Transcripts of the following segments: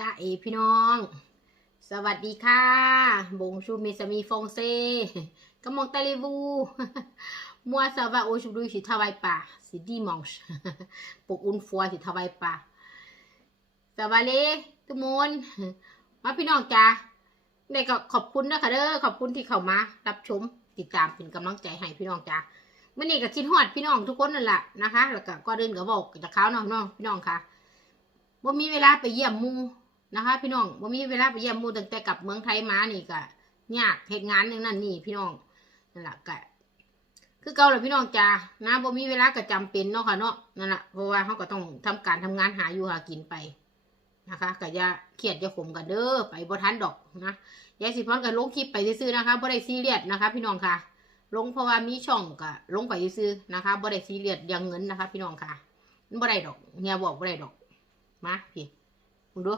จ้าเอพี่น้อง สวัสดีค่ะ บงชูเมสมีฟงเซกำมองตาลีวู moi ça va aujourd'hui je travaille pas c'est dimanche pour une fois je travaille pas ça va les ทุกคนมาพี่น้องจ้าได้ก็ขอบคุณนะคะเด้อขอบคุณที่เข้ามารับชมติดตามเป็นกำลังใจให้พี่น้องจ้ามื่อนี้ก็คิดฮอดพี่น้องทุกคนนั่นแหละนะคะ แล้วก็ก็เดินก็บอกจากเขาเนาะพี่น้องพี่น้องค่ะว่ามีเวลาไปเยี่ยมมู นะคะ พี่น้องว่ามีเวลาไปเยี่ยมมูตั้งแต่กลับเมืองไทยมานี่ก็ยากเหตุงานอย่งนั้นนี่พี่น้องนั่นแหละก็คือเก่าแหละพี่น้องจ้านะบ่มีเวลาก็จำเป็นเนาะค่ะเนาะนั่นแหละเพราะว่าเขาก็ต้องทำการทำงานหาอยู่หากินไปนะคะก็อย่าเครียดอย่าขมกันเด้อไปบ่ทันดอกนะยายสิพรก็ลงคลิปไปซื้อนะคะบ่ได้ซีเรียสนะคะ พี่น้องค่ะลงเพราะว่ามีช่องก็ลงไปซื้อนะคะบ่ได้ซีเรียสเรื่องเงินนะคะ พี่น้องค่ะบ่ได้ดอกเฮียบอกบ่ได้ดอกมาพี่ดู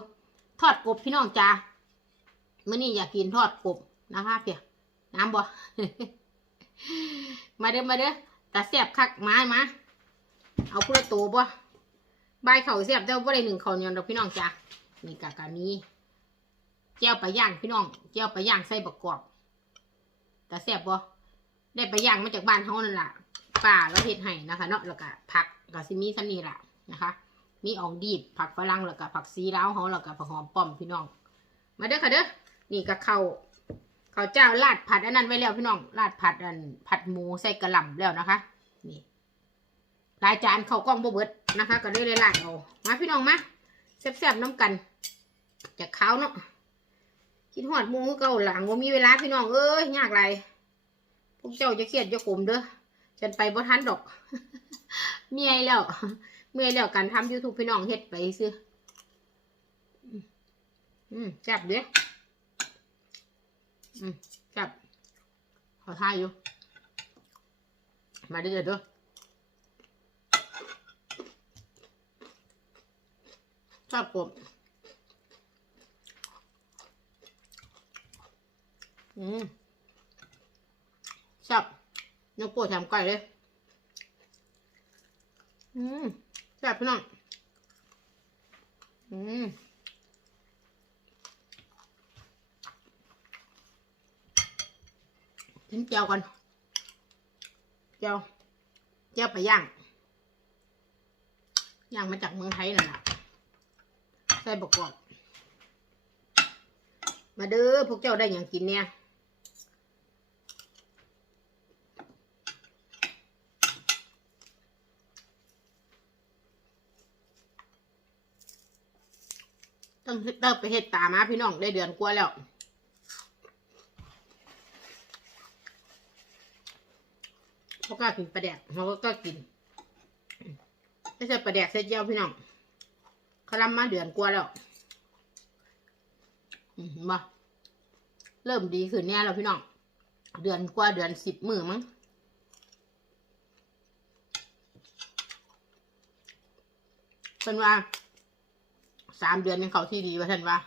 ทอดกบพี่น้องจ้าเมื้อนี้อยากกินทอดกบนะคะเพี่น้ำบ่มาเด้อมาเด้อตาแซ่บคักไมามาเอาพุละโตบ่ใบเข่าแซ่บแต่ว่าบ่ได้หนึ่งเขายอนดอกพี่น้องจ้านี่กะกะมีแจ้วปลาย่างพี่น้องแจ้วปลาย่างใส่บักกอกตาแซ่บบ่ได้ไปย่างมาจากบ้านเขานั่นแหละป่าแล้วเฮ็ดให้นะคะเนาะแล้วก็ผักก็สิมีสันนี่แหละนะคะ มีอ่องดีบผักฝรั่งแล้วก็ผักซีร้าวเขาแล้วก็ผักหอมป้อมพี่น้อง มาเด้อค่ะเด้อนี่ก็ข้าวข้าวเจ้าลาดผัดอันนั้นไว้แล้วพี่น้องลาดผัดอันผัดหมูใส่กระหล่ำแล้วนะคะ นี่รายจานข้าวกล้องบ่เบิดนะคะ ก็ได้เลยลาดเอามาพี่น้องมาแซ่บๆน้ำกันจากข้าวเนาะคิดหอดหมูเก่าหลังว่ามีเวลาพี่น้องเอ้ยยากไรพวกเจ้าจะเครียดจะขมเด้อฉันไปบ่ทันดอกเมียแล้ว เมื่อยแล้วการทำ YouTube พี่น้องเฮ็ดไปซื้ออืมจับเด้ออืมจับ ขอท่ายอยู่ มาเด้อเด้อชอบกบอืมแซ่บนกโปรดแถมไก่เลย อืม แซ่บพี่น้องอืมกินเจียวก่อนเจียวเจียวไปย่าง ย่างมาจากเมืองไทยนั่นแหละใส่บกกอบมาเด้อพวกเจ้าได้อย่างกินเนี่ย เติมไปเห็ดตามาพี่น้องได้เดือนกว่าแล้วเขากล้ากินปลาแดกเขาก็กินไม่ใช่ปลาแดกเส้นเจียวพี่น้องเขาลำมาเดือนกว่าแล้วมมาเริ่มดีขึ้นเนี่ยแล้วพี่น้อง เดือนกว่าเดือนสิบมือมั้งเป็นว่า สามเดือนยังเขาที่ดีวะท่านว่า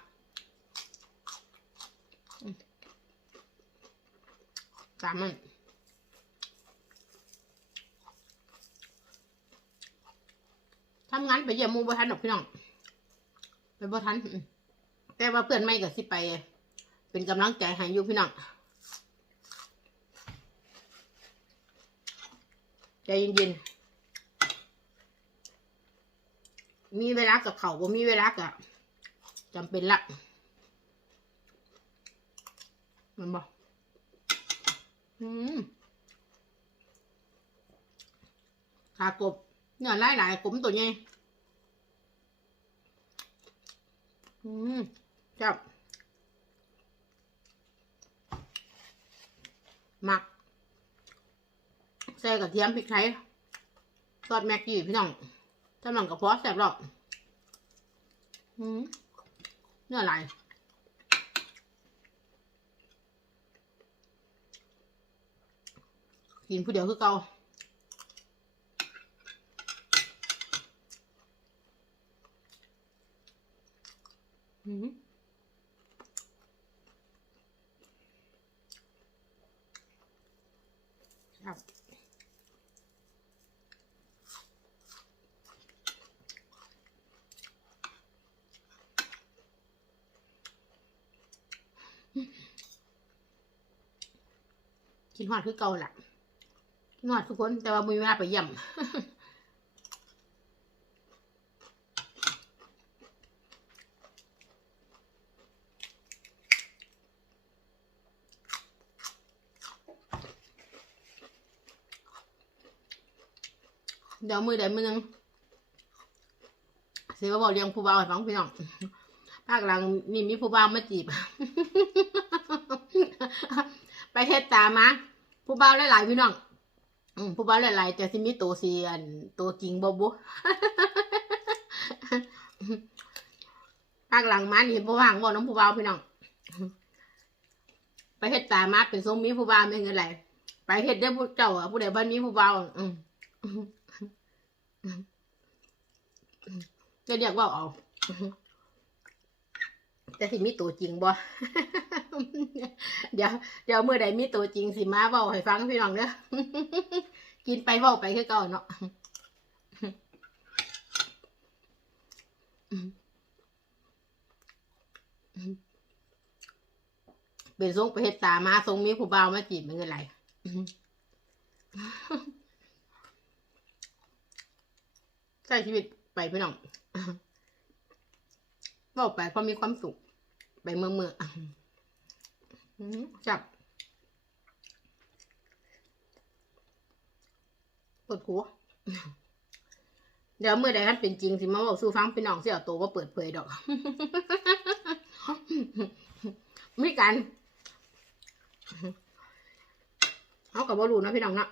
สามมันทำงานไปเยี่ยมมูบทันหรอกพี่น้องไปบทันแต่ว่าเพื่อนไม่กับสิไป เป็นกำลังใจให้อยู่พี่น้องใจเย็นๆ มีเวลากับเขาบ่มีเวลากับจำเป็นละมันบอกอืมขากบเนี่ยหลายหลายกลมตัวใหญ่อืมจับหมักใส่กระเทียมพริกไทยซอสแม็กกี้พี่น้อง ถ้ามันกระเพาะแสบหรอกอืมเนื้อลายกินผู้เดียวคือเก่าอืมครับ กินหอดคือเก่าแหละกินหอดทุกคนแต่ว่ามีเวลาไปเยี่ยมเดี๋ยวมือใดมือหนึงสิว่าบอกเลี้ยงผู้บ่าวให้ฟังพี่น้องภาคหลังนี่มีผู้บ่าวมาจีบ ไปเทศตามมา ผู้บ่าวหลายๆพี่น้องอืมผู้บ่าวหลายๆแต่สิมีตัวเสียนตัวจริงบ่บุภาคหลังมานี่บ่ว่างบ่น้องผู้บ่าวพี่น้องไปเฮ็ดตามาเป็นทรงมีผู้บ่าวไม่เงินไหลไปเฮ็ดได้ผู้เจ้าอะผู้ใดบ้านมีผู้บ่าวอืมจะเรียกว่าเอา แต่สิมีตัวจริงบ่เดี๋ยวเดี๋ยวเมื่อใดมีตัวจริงสิมาเว้าให้ฟังพี่น้องเด้อกินไปเว้าไปคือเก่าเนาะเป็นทรงไปเฮ็ดตามาทรงมีผู้บ่าวมาจีบเป็นเงินไหลใช้ชีวิตไปพี่น้องบอกไปเพราะมีความสุข ไปเมื่อเมื่อจับปวดหัวเดี๋ยวเมื่อใดท่านเป็นจริงสิมาบอกสู้ฟังพี่น้องเสียตัวว่าเปิดเผยดอกไม่กันเขากับว่ารู้นะพี่น้องนะ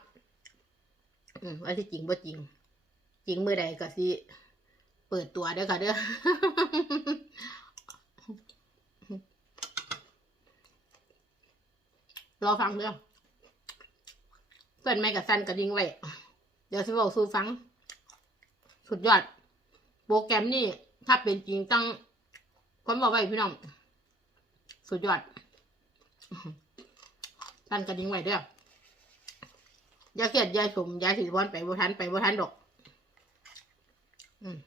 อืมว่าที่จริงว่าจริง จริงเมื่อใดก็สิเปิดตัวเด้อค่ะเด้อ รอฟังเด้อเพื่อนไม่กับสั้นกระดิ่งไว้ เดี๋ยวสิบอกสู้ฟัง สุดยอด โปรแกรมนี่ถ้าเป็นจริงต้องคนบอกไว้พี่น้อง สุดยอดสั้นกระดิ่งไว้เด้อยาเกลียดยาชมยาสิบอนไปบทันไปบทันดอก อืม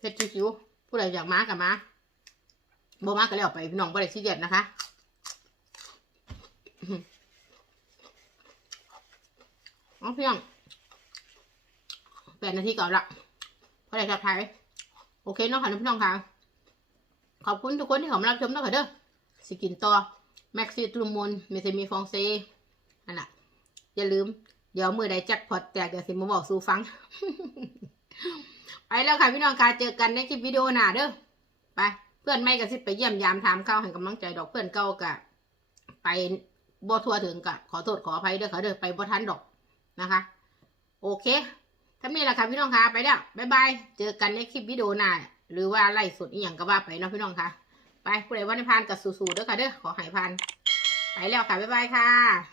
เฮ็ดชิวผู้ใดอยากมากับมาบ่มาก็แล้วไปพี่น้องบ่ได้ซีเรียสนะคะ อื้อหือเพี่น้องแปดนาทีก่อนละพอได้ทักทายโอเคเนาะค่ะพี่น้องค่ะขอบคุณทุกคนที่เข้ามารับชมเนาะค่ะเด้อสกินต่อแม็กซี่ตรุมมนเมซมีฟองเซอันน่ะอย่าลืม เดี๋ยวมือใดแจ็คพอตแตกเดี๋ยวสิมาบอกสู่ฟัง ไปแล้วค่ะพี่น้องค่ะเจอกันในคลิปวิดีโอหน้าเด้อไปเพื่อนไม่กระซิบไปเยี่ยมยามถามข้าวให้กำลังใจดอกเพื่อนเก่ากะไปบ่ทัวถึงกะขอโทษขออภัยเด้อค่ะเด้อไปบ่ทันดอก นะคะ โอเคถ้ามีละค่ะพี่น้องคะไปแล้วบ๊ายบายเจอกันในคลิปวิดีโอหน้าหรือว่าไล่สดอีหยังก็ว่าไปเนาะพี่น้องคะไปผู้ใดว่าในพานกับสู่ๆเด้อค่ะเด้อขอใหายพานไปแล้วค่ะบ๊ายบายค่ะ